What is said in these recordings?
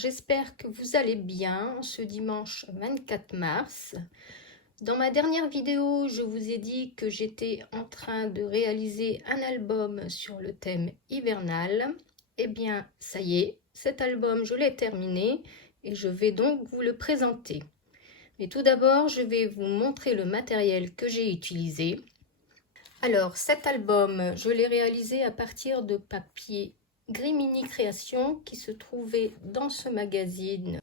j'espère que vous allez bien ce dimanche 24 mars. Dans ma dernière vidéo, je vous ai dit que j'étais en train de réaliser un album sur le thème hivernal. Eh bien, ça y est, cet album, je l'ai terminé et je vais donc vous le présenter. Mais tout d'abord, je vais vous montrer le matériel que j'ai utilisé. Alors, cet album, je l'ai réalisé à partir de papier Grimini Création qui se trouvait dans ce magazine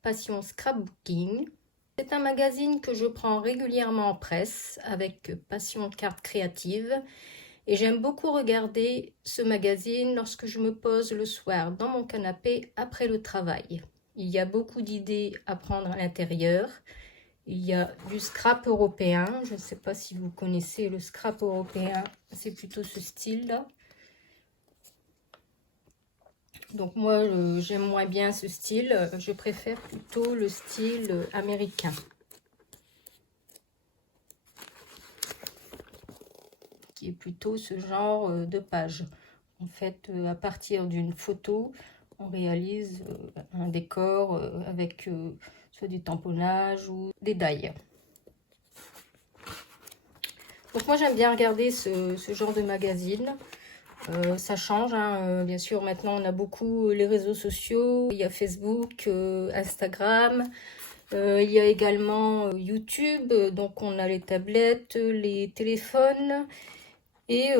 Passion Scrapbooking. C'est un magazine que je prends régulièrement en presse avec Passion Carte Créative et j'aime beaucoup regarder ce magazine lorsque je me pose le soir dans mon canapé après le travail. Il y a beaucoup d'idées à prendre à l'intérieur. Il y a du scrap européen. Je ne sais pas si vous connaissez le scrap européen. C'est plutôt ce style-là. Donc moi, j'aime moins bien ce style. Je préfère plutôt le style américain. Qui est plutôt ce genre de page. En fait, à partir d'une photo, on réalise un décor avec soit du tamponnage ou des dailles. Donc moi j'aime bien regarder ce genre de magazine. Ça change, hein. Bien sûr maintenant on a beaucoup les réseaux sociaux, il y a Facebook, Instagram, il y a également YouTube, donc on a les tablettes, les téléphones. Et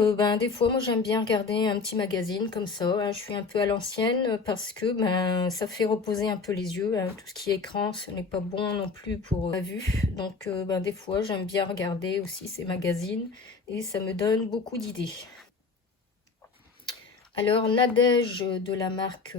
des fois, moi, j'aime bien regarder un petit magazine comme ça. Hein. Je suis un peu à l'ancienne parce que ça fait reposer un peu les yeux. Hein. Tout ce qui est écran, ce n'est pas bon non plus pour la vue. Donc, des fois, j'aime bien regarder aussi ces magazines et ça me donne beaucoup d'idées. Alors, Nadège de la marque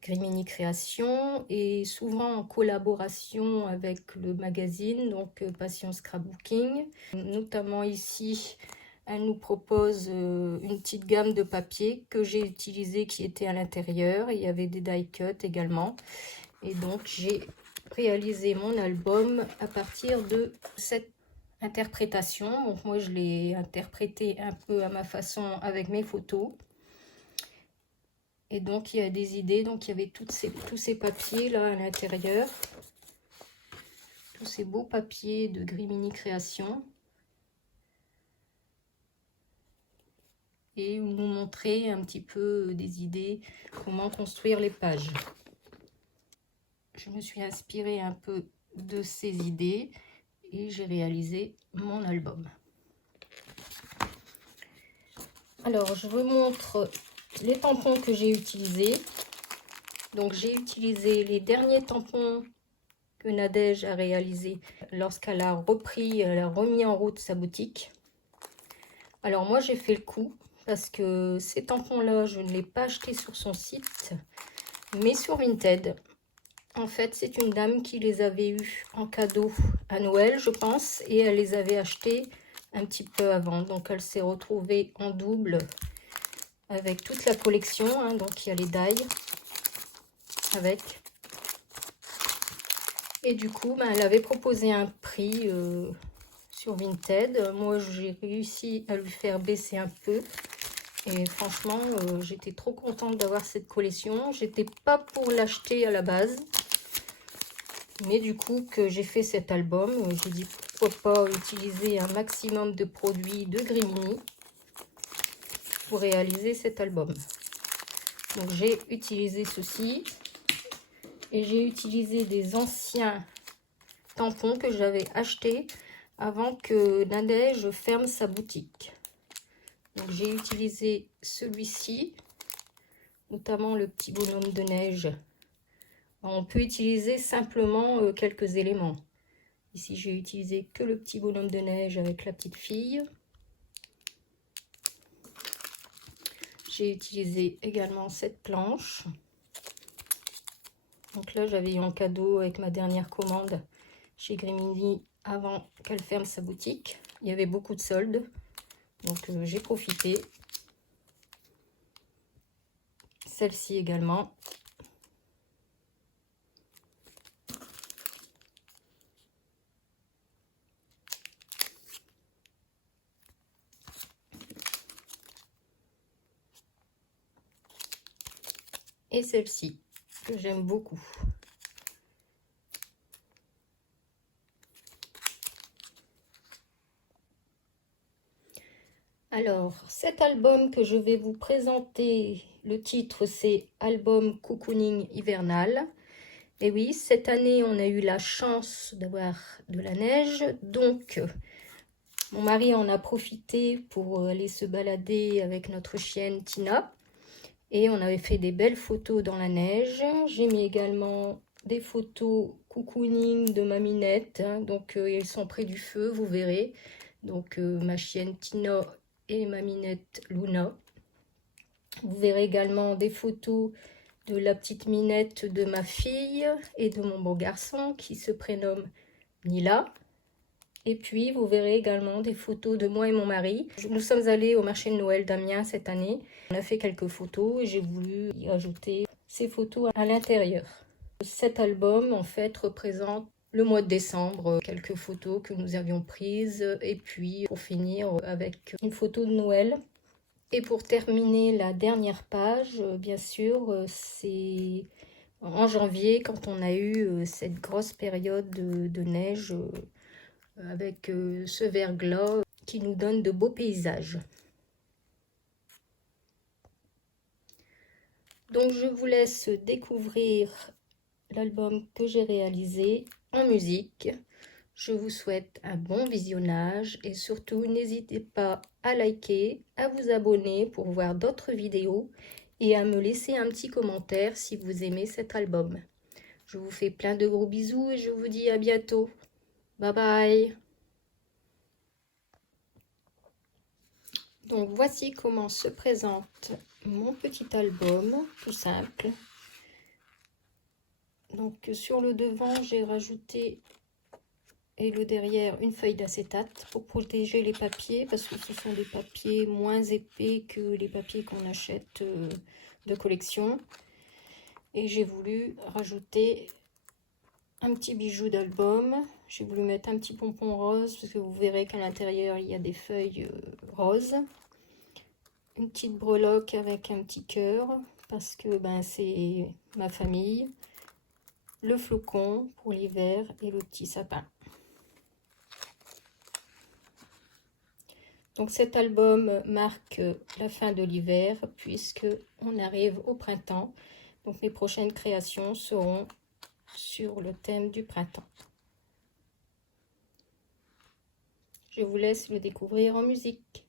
Grimini Création est souvent en collaboration avec le magazine, donc Passion Scrapbooking. Notamment ici, elle nous propose une petite gamme de papier que j'ai utilisé qui était à l'intérieur. Il y avait des die cuts également. Et donc, j'ai réalisé mon album à partir de cette interprétation. Donc, moi, je l'ai interprété un peu à ma façon avec mes photos. Et donc, il y a des idées. Donc, il y avait tous ces papiers là à l'intérieur. Tous ces beaux papiers de Grimini Création. Et nous montrer un petit peu des idées, comment construire les pages. Je me suis inspirée un peu de ces idées et j'ai réalisé mon album. Alors, je vous montre les tampons que j'ai utilisés. Donc, j'ai utilisé les derniers tampons que Nadège a réalisés lorsqu'elle a remis en route sa boutique. Alors, moi, j'ai fait le coup. Parce que ces tampons-là, je ne les ai pas achetés sur son site, mais sur Vinted. En fait, c'est une dame qui les avait eus en cadeau à Noël, je pense, et elle les avait achetés un petit peu avant. Donc, elle s'est retrouvée en double avec toute la collection. Hein, donc, il y a les die avec. Et du coup, elle avait proposé un prix sur Vinted. Moi, j'ai réussi à lui faire baisser un peu. Et franchement, j'étais trop contente d'avoir cette collection. J'étais pas pour l'acheter à la base. Mais du coup, que j'ai fait cet album, j'ai dit pourquoi pas utiliser un maximum de produits de Grimini pour réaliser cet album. Donc j'ai utilisé ceci. Et j'ai utilisé des anciens tampons que j'avais achetés avant que Nadège ferme sa boutique. Donc j'ai utilisé celui-ci, notamment le petit bonhomme de neige. On peut utiliser simplement quelques éléments. Ici j'ai utilisé que le petit bonhomme de neige avec la petite fille. J'ai utilisé également cette planche. Donc là j'avais eu en cadeau avec ma dernière commande chez Grimini avant qu'elle ferme sa boutique. Il y avait beaucoup de soldes. Donc j'ai profité. Celle-ci également. Et celle-ci. que j'aime beaucoup. Alors, cet album que je vais vous présenter, le titre c'est Album Cocooning hivernal. Et oui, cette année, on a eu la chance d'avoir de la neige, donc mon mari en a profité pour aller se balader avec notre chienne Tina. Et on avait fait des belles photos dans la neige. J'ai mis également des photos cocooning de ma minette, hein, donc ils sont près du feu, vous verrez. Donc ma chienne Tina et ma minette Luna. Vous verrez également des photos de la petite minette de ma fille et de mon beau garçon qui se prénomme Nila. Et puis vous verrez également des photos de moi et mon mari. Nous sommes allés au marché de Noël d'Amiens cette année. On a fait quelques photos et j'ai voulu y ajouter ces photos à l'intérieur. Cet album en fait représente le mois de décembre, quelques photos que nous avions prises et puis pour finir avec une photo de Noël. Et pour terminer la dernière page, bien sûr, c'est en janvier quand on a eu cette grosse période de neige avec ce verglas qui nous donne de beaux paysages. Donc je vous laisse découvrir l'album que j'ai réalisé en musique. Je vous souhaite un bon visionnage et surtout n'hésitez pas à liker, à vous abonner pour voir d'autres vidéos et à me laisser un petit commentaire si vous aimez cet album. Je vous fais plein de gros bisous et je vous dis à bientôt. Bye bye. Donc voici comment se présente mon petit album, tout simple. Donc sur le devant, j'ai rajouté et le derrière une feuille d'acétate pour protéger les papiers parce que ce sont des papiers moins épais que les papiers qu'on achète de collection. Et j'ai voulu rajouter un petit bijou d'album. J'ai voulu mettre un petit pompon rose parce que vous verrez qu'à l'intérieur il y a des feuilles roses. Une petite breloque avec un petit cœur parce que c'est ma famille. Le flocon pour l'hiver et le petit sapin. Donc cet album marque la fin de l'hiver puisque on arrive au printemps. Donc mes prochaines créations seront sur le thème du printemps. Je vous laisse le découvrir en musique.